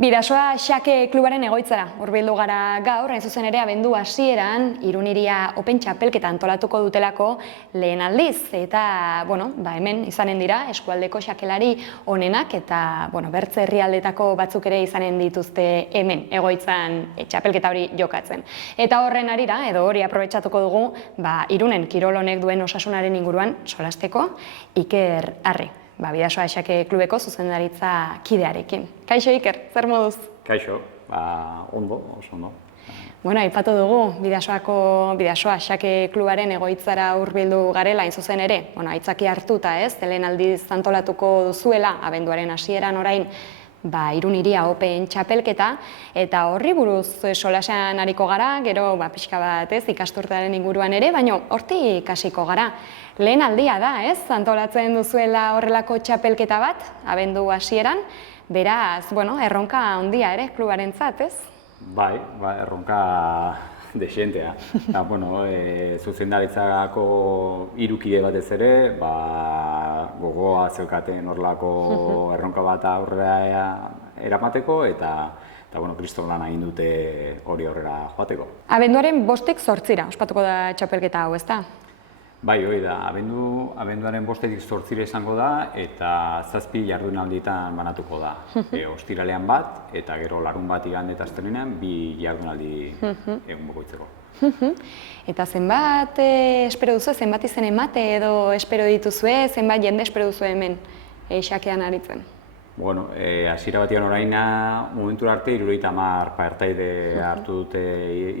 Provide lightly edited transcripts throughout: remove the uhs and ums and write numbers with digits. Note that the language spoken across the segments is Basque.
Bidasoa Xake klubaren egoitzara hurbildu gara gaur, hain zuzen ere abendu hasieran Irun hiria Open txapelketa antolatuko dutelako lehen aldiz. Eta, hemen izanen dira eskualdeko xakelari onenak eta, bertze herrialdetako batzuk ere izanen dituzte hemen egoitzan txapelketa hori jokatzen. Eta horren arira, edo hori aprobetxatuko dugu, Irunen kirol honek duen osasunaren inguruan solasteko Iker Arri. Bidasoa Xake klubeko zuzendaritza kidearekin. Kaixo Iker, zer moduz? Kaixo, ondo, oso ondo. Aipatu dugu Bidasoa Xake klubaren egoitzara hurbildu garela, hain zuzen ere, aitzaki hartuta, lehen aldiz antolatuko duzuela, abenduaren hasieran orain, Irun hiria Open txapelketa, eta horri buruz solasean ariko gara, gero pixka bat ikasturtearen inguruan ere, baina hortik hasiko gara. Lehen aldia da, antolatzen duzuela horrelako txapelketa bat, abendu hasieran, beraz, erronka handia ere klubarentzat, ez? Bai, erronka desentea. Zuzendaritzako hirukide batez ere, gogoa zeukaten horrelako erronka bat aurrera eramateko, eta kriston lan egin dute hori aurrera joateko. Abenduaren 5-tik 8-ra ospatuko da txapelketa hau, ezta? Bai, hori da, abenduaren 5-tik 8-ra izango da, eta 7 jardunaldietan banatuko da. Ostiralean bat, eta gero larun bat igande eta astelehenean 2 jardunaldi egun bakoitzeko. Eta zenbat espero duzu, zenbat izen emate edo espero dituzue, zenbat jende espero duzu hemen xakean aritzen? Hasiera batean oraina momentura arte 70 partaide hartu dute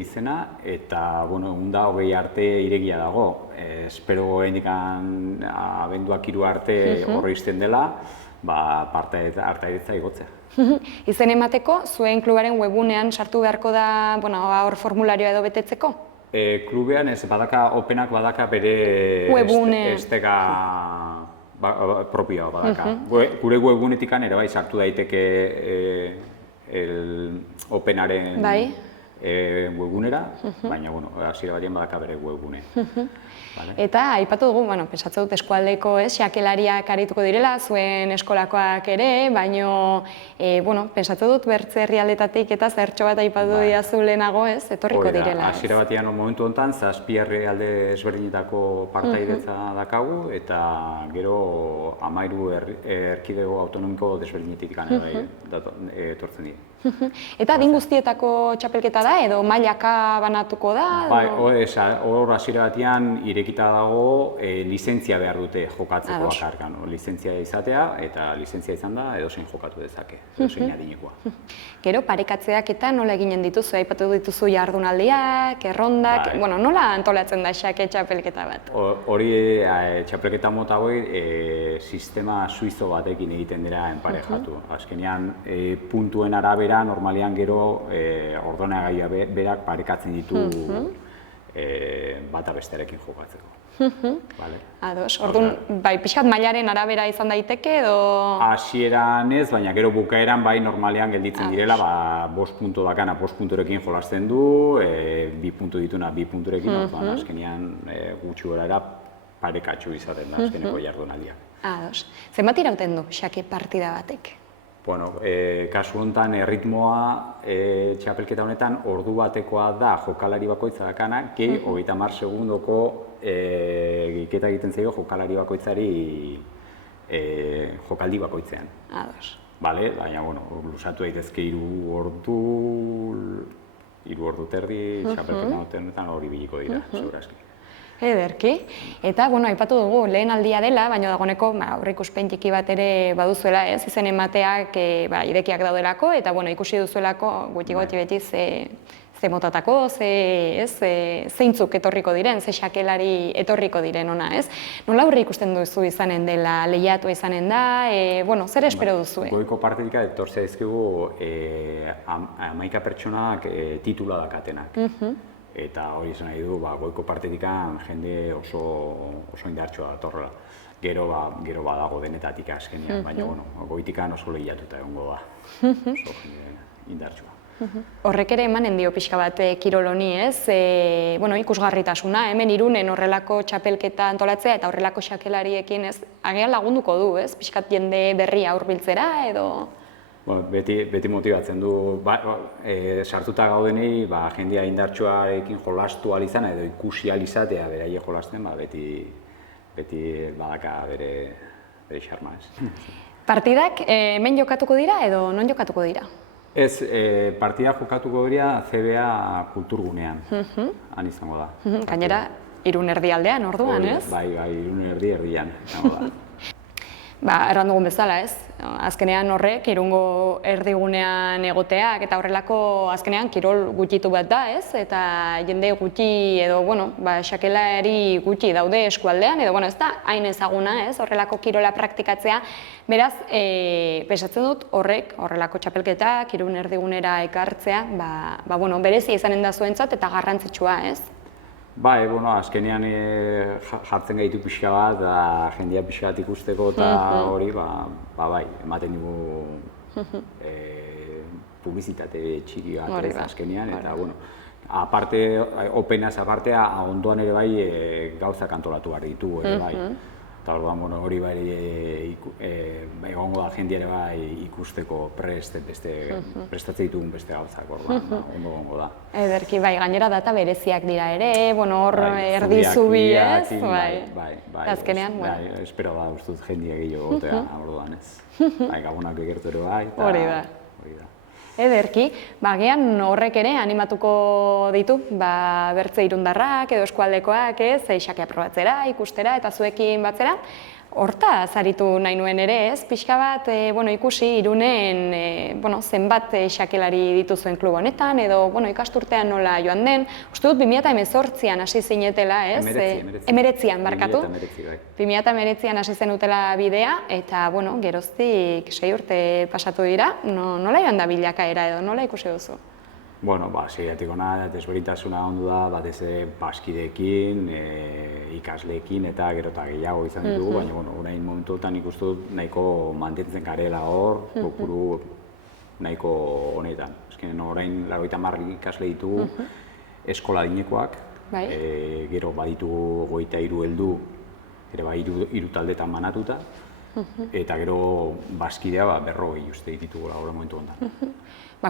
izena, eta 20 arte irekia dago. Espero oraindikan abenduak 3 arte horri izten dela, partaidetza igotzea. Izen emateko, zuen klubaren webunean sartu beharko da hor formularioa edo betetzeko? Klubean ez, Openak badaka bere esteka propioa badaka. Gure webunetikan ere sartu daiteke Openaren webunera, baina hasiera batean badaka bere webune. Eta aipatu dugu, pentsatzen dut eskualdeko xakelariak arituko direla, zuen eskolakoak ere, baina pentsatzen dut bertze herrialdetatik eta zertxo bat aipatu diazu lehenago, etorriko direla. Hasiera batean momentu honetan 7 herrialde ezberdinetako partaidetza dakagu, eta gero 13 erkidego autonomiko desberdinetik etortzen dira. Eta adin guztietako txapelketa da, edo mailaka banatuko da? Hor hasiera batean irekita dago lizentzia behar dute jokatzeko bakarkan. Lizentzia izatea, eta lizentzia izan da edozein jokatu dezake, edozein adinekoa. Gero parekatzeak eta nola eginen dituzu, aipatu dituzu jardunaldiak, errondak, nola antolatzen da Xake txapelketa bat? Hori txapelketa mota hori sistema suizo batekin egiten dira enparejatu. Azkenean puntuen arabera normalean gero ordenagailua berak parekatzen ditu bata bestearekin jokatzeko. Ados, orduan, pixkat mailaren arabera izan daiteke edo... Hasieran ez, baina gero bukaeran normalean gelditzen direla, 5 puntu dakana 5 punturekin jolasten du, 2 puntu dituna 2 punturekin, azkenean gutxi gorara parekatxu izaten da azkeneko jardunaldiak. Ados, zenbat irauten du Xake partida batek? Kasu honetan erritmoa txapelketa honetan ordu batekoa da jokalari bakoitza dakana, gehi 30 segundoko giketa egiten zaio jokalari bakoitzari jokaldi bakoitzean. Ados. Baina, lusatu daitezke 3 ordu terdi txapelketa honetan hori biliko dira, segurazki. Ederki. Eta, aipatu dugu, lehen aldia dela, baina dagoeneko aurreikuspen txiki bat ere baduzuela, izen emateak irekiak daudelako, eta ikusi duzuelako gutxi beti ze motatako, zeintzuk etorriko diren, ze xakelari etorriko diren ona, ez? Nola aurreikusten duzu izanen dela, lehiatu izanen da, zer espero duzu? Goiko partetik etortzea dizkigu 11 pertsonak titula dakatenak. Eta hori izan nahi du, goiko partetik jende oso indartsua datorrela. Gero badago denetatik azkenean, baina goitik oso lehiatuta egongo da. Oso jende indartsua. Horrek ere emanen dio pixka bat kirol honi, ez? Ikusgarritasuna, hemen Irunen horrelako txapelketa antolatzea eta horrelako xakelariekin agian lagunduko du, ez? Pixkat jende berria hurbiltzera edo... Beti motibatzen du, sartuta gaudenei, jendea indartsuarekin jolastu ahal izan edo ikusi ahal izatea beraiek jolasten, beti badaka bere xarma, ez. Partidak hemen jokatuko dira edo non jokatuko dira? Ez, partidak jokatuko dira CBA kulturgunean, han izango da. Gainera, Irun erdialdean orduan, ez? Bai, Irun erdian izango da. Erran dugun bezala, ez? Azkenean horrek, Irungo erdigunean egoteak eta horrelako azkenean kirol gutxitu bat da, ez? Eta jende gutxi edo, xakelari gutxi daude eskualdean, edo, ez da hain ezaguna, ez? Horrelako kirola praktikatzea. Beraz, pesatzen dut horrelako txapelketak, Irun erdigunera ekartzea, berezia izanen da zuentzat eta garrantzitsua, ez? Azkenean jartzen gaitu pixka bat, jendea pixka bat ikusteko eta hori, ematen dugu publizitate txiki bat ez azkenean, eta, aparte, openaz apartea, ondoan ere bai gauzak antolatu behar ditugu ere bai. Eta hori bai egongo da jendea ere bai ikusteko prestatzen ditugun beste gauzak, ondo egongo da. Ederki, gainera data bereziak dira ere, hor erdi zubi, ez? Azkenean, espero da, uste dut jendea gehiago gotea, orduan ez. Gabonak egertu ere bai. Hori da. Ederki, agian horrek ere animatuko ditu, bertze irundarrak edo eskualdekoak, ez, xakea probatzera, ikustera eta zuekin batzera. Hortaz aritu nahi nuen ere, ez, pixka bat ikusi Irunen zenbat xakelari dituzuen klub honetan, edo ikasturtean nola joan den. Uste dut 2018an hasi zinetela, ez? 2019an, barkatu. 2019an hasi zenutela bidea, eta geroztik 6 urte pasatu dira. Nola joan da bilakaera edo, nola ikusi duzu? Seiatik ona, desberdintasuna ondu da, batez bazkideekin, ikasleekin eta gero eta gehiago izan ditugu, baina orain momentuetan ikustu dut nahiko mantentzen garela hor, kopuru nahiko honetan. Azkenean orain 90 ikasle ditugu eskola adinekoak, gero baditugu 23 heldu, ere hiru taldetan banatuta, eta gero bazkidea 40 uste ditugu gaur momentu honetan.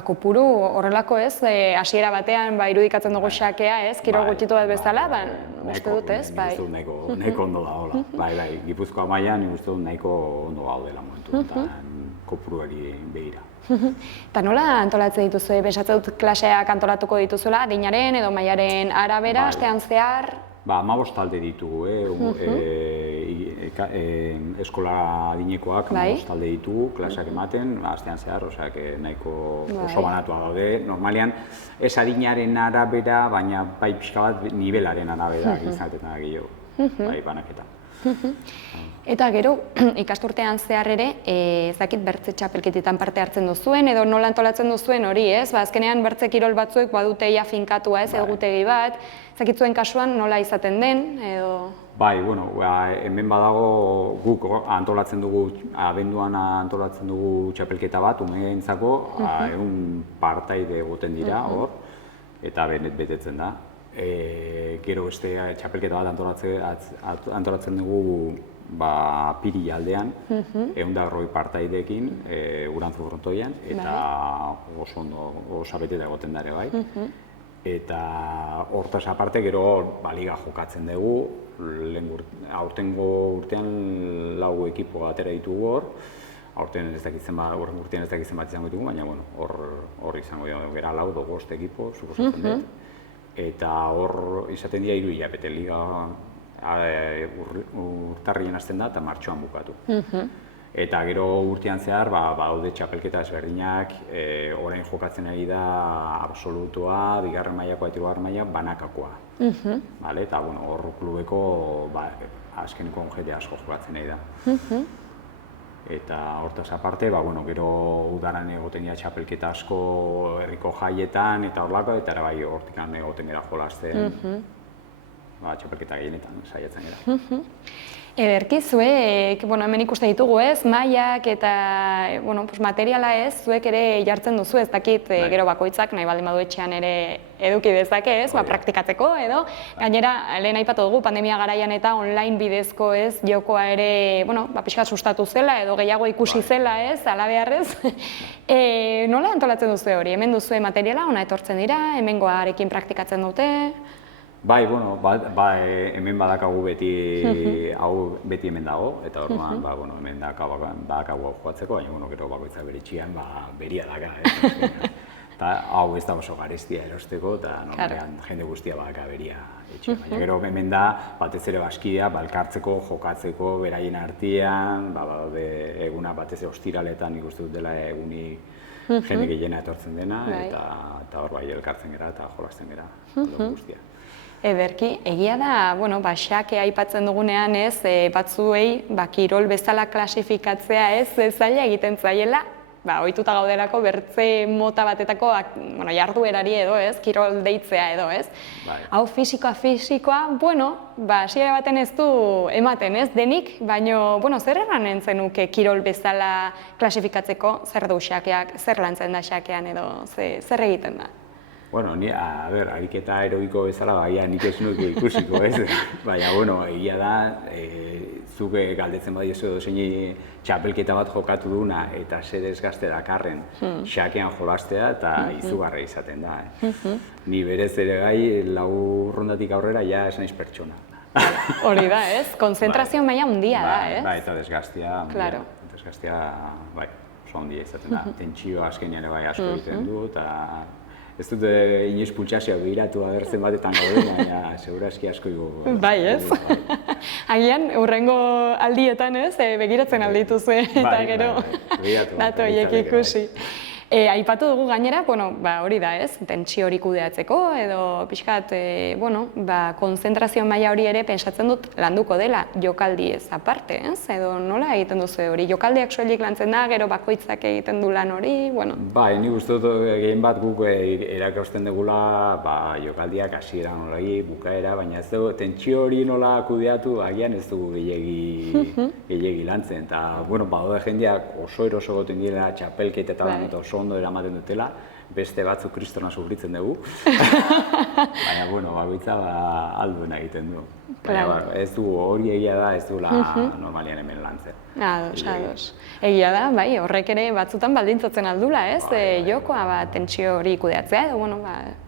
Kopuru horrelako ez, hasiera batean irudikatzen dugu xakea, ez, kirol gutxitu bat bezala, uste dut ez, bai. Uste dut nahiko ondo da, hola. Gipuzkoa mailan uste dut nahiko ondo gaudela momentu, eta kopuruari begira. Eta nola antolatzen dituzue, pensatzen dut klaseak antolatuko dituzuela, adinaren edo mailaren arabera, astean zehar? 15 talde ditugu, eskola adinekoak 15 talde ditugu, klaseak ematen, astean zehar, nahiko oso banatua daude. Normalean, ez adinaren arabera, baina bai pixka bat nivelaren arabera izaten da gehiago, banaketa. Eta gero, ikasturtean zehar ere, ezakit bertze txapelketetan parte hartzen duzuen, edo nola antolatzen duzuen hori, ez? Azkenean bertze kirol batzuek badute ia finkatua, ez, egutegi bat, ezakitzuen kasuan nola izaten den, edo... Hemen badago guk antolatzen dugu, abenduan antolatzen dugu txapelketa bat, umeentzako, 100 partaide egoten dira hor, eta betetzen da. Gero beste txapelketa bat antolatzen dugu Piri aldean, 140 partaideekin, Urantzu frontoian, eta oso ondo, oso beteta egoten dare bai. Eta hortaz aparte gero liga jokatzen dugu, aurtengo urtean 4 ekipo atera ditugu hor, aurten ez dakitzen bat izango ditugu, baina hor izango gara 4 edo 5 ekipo, suposatzen dut. Eta hor izaten dira 3 hilabete, liga urtarrien hasten da eta martxoan bukatu. Eta gero urtean zehar, daude txapelketa ezberdinak, orain jokatzen ari da absolutoa, 2. mailakoa eta 3. maila banakakoa. Eta hor klubeko azkeneko jende asko jokatzen ari da. Eta hortaz aparte, gero udaran egoten dira txapelketa asko herriko jaietan eta horlako, eta bai hortikan egoten gara jolasten txapelketa gehienetan saiatzen gara. Ederki, zuek, hemen ikusten ditugu ez, mailak eta materiala ez, zuek ere jartzen duzu, ez dakit gero bakoitzak nahi baldin badu etxean ere eduki dezake ez, praktikatzeko edo. Gainera, lehen aipatu dugu, pandemia garaian eta online bidezko ez, jokoa ere, pixkat sustatu zela edo gehiago ikusi zela ez, alabeharrez. Nola antolatzen duzu hori? Hemen duzu materiala, ona etortzen dira, hemengoarekin praktikatzen dute? Bai, hemen badakagu beti, hau beti hemen dago, eta orduan, hemen badakagu hau joatzeko, baina gero bakoitzak bere txian, beria daka, eta hau ez da oso garestia erosteko, eta normalean jende guztia badaka beria etxean. Baina gero hemen da, batez ere baskidea, balkartzeko, jokatzeko, beraien artean, eguna batez ere ostiraletan ikusten dut dela egunik jende gehiena etortzen dena, eta hor bai elkartzen gara eta jolasten gara, guztia. Ederki, egia da, xakea aipatzen dugunean ez, batzuei kirol bezala klasifikatzea ez, zaila egiten zaiela, ohituta gaudelako bertze mota batetako jarduerari edo ez, kirol deitzea edo ez. Hau fisikoa, hasiera baten ez du ematen ez, denik, baina zer erranen zenuke kirol bezala klasifikatzeko, zer du xakeak, zer lantzen da xakean edo, zer egiten da? Ariketa aerobiko bezala, nik ez nuke ikusiko, ez? Baina, egia da, zuk galdetzen badiozu edo zein txapelketa bat jokatu duna eta zer desgaste dakarren xakean jolastea eta izugarria izaten da. Ni berez ere gai, 4 rondatik aurrera, ja ez naiz pertsona. Hori da, ez? Konzentrazio maila handia da, ez? Eta desgastea, oso handia izaten da. Tentsioa azkenean asko egiten du, eta ez dut inoiz pultsazioa behiratu agertzen batetan gauden, baina segurazki asko igo. Bai, ez? Agian, hurrengo aldietan ez, begiratzen aldituzu eta gero datu horiek ikusi. Aipatu dugu gainera, hori da ez, tentsio hori kudeatzeko edo pixkat, konzentrazio maila hori ere pentsatzen dut landuko dela jokaldi ez aparte, ez? Edo nola egiten duzu hori? Jokaldiak soilik lantzen da, gero bakoitzak egiten du lan hori, Bai, nik uste dut gehien bat guk erakusten dugula jokaldiak hasieran nolagi, bukaera, baina ez dugu tentsio hori nola kudeatu, agian ez dugu gehiegi lantzen. Eta, badaude jendeak oso eroso goten dira txapelketetan eta oso ondo eramaten dutela, beste batzuk kristona sufritzen dugu. Baina, bakoitza alduena egiten du. Ez du hori egia da, ez duela normalian hemen lantzen. Ados. Egia da, horrek ere batzutan baldintzatzen aldula, ez? Jokoa tentsio hori kudeatzea edo,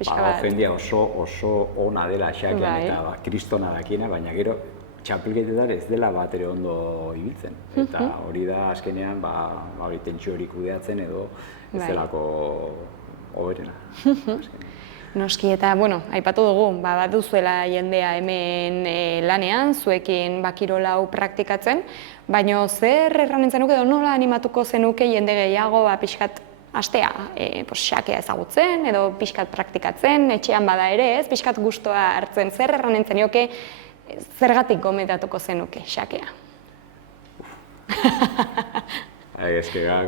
pixka bat. Jendea oso ona dela xakean eta kristona dakiena, baina gero txapelketetan ez dela bat ere ondo ibiltzen. Eta hori da azkenean tentsio hori kudeatzen edo ez delako hoberena. Noski eta, aipatu dugu, baduzuela jendea hemen lanean, zuekin kirol hau praktikatzen, baina zer erranen zenuke edo nola animatuko zenuke jende gehiago pixkat hastea, xakea ezagutzen edo pixkat praktikatzen, etxean bada ere ez, pixkat gustoa hartzen, zer erranen zenioke, zergatik gomendatuko zenuke xakea?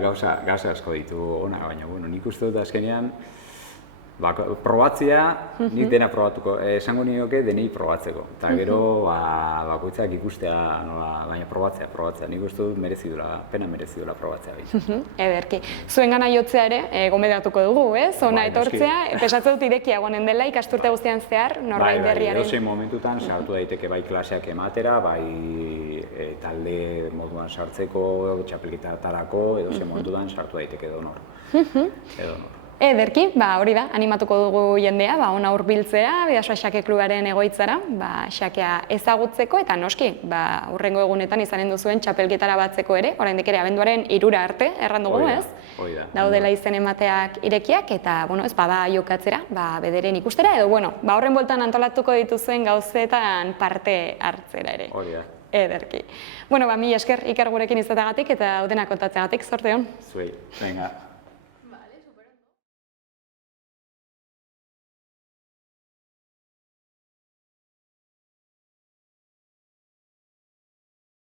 Gauza asko ditu ona, baina nik uste dut azkenean probatzea, nik dena probatuko, esango nioke denei probatzeko. Eta gero bakoitzak ikustea, baina probatzea, nik uste dut pena merezi duela probatzea. Ederki. Zuen gana jotzea ere, gomendatuko dugu, ez? Ona etortzea, pesatzen dut irekia egonen dela ikasturte guztian zehar, norbait berriaren. Edozein momentutan sartu daiteke bai klaseak ematera, bai talde moduan sartzeko, txapelketarako, edozein momentutan sartu daiteke edonor. Ederki, hori da, animatuko dugu jendea, ona hurbiltzea, Bidasoa Xake Klubaren egoitzara, xakea ezagutzeko eta noski, hurrengo egunetan izanen duzuen txapelketara batzeko ere, oraindik ere abenduaren 3 arte, erran dugu, ez? Daudela izen emateak irekiak eta, ez bada jokatzera, bederen ikustera, edo, horren bueltan antolatuko dituzuen gauzetan parte hartzera ere. Hori da. Ederki. Mila esker, Iker gurekin izateagatik eta hau dena kontatzeagatik, zorte hon. Zuei, venga.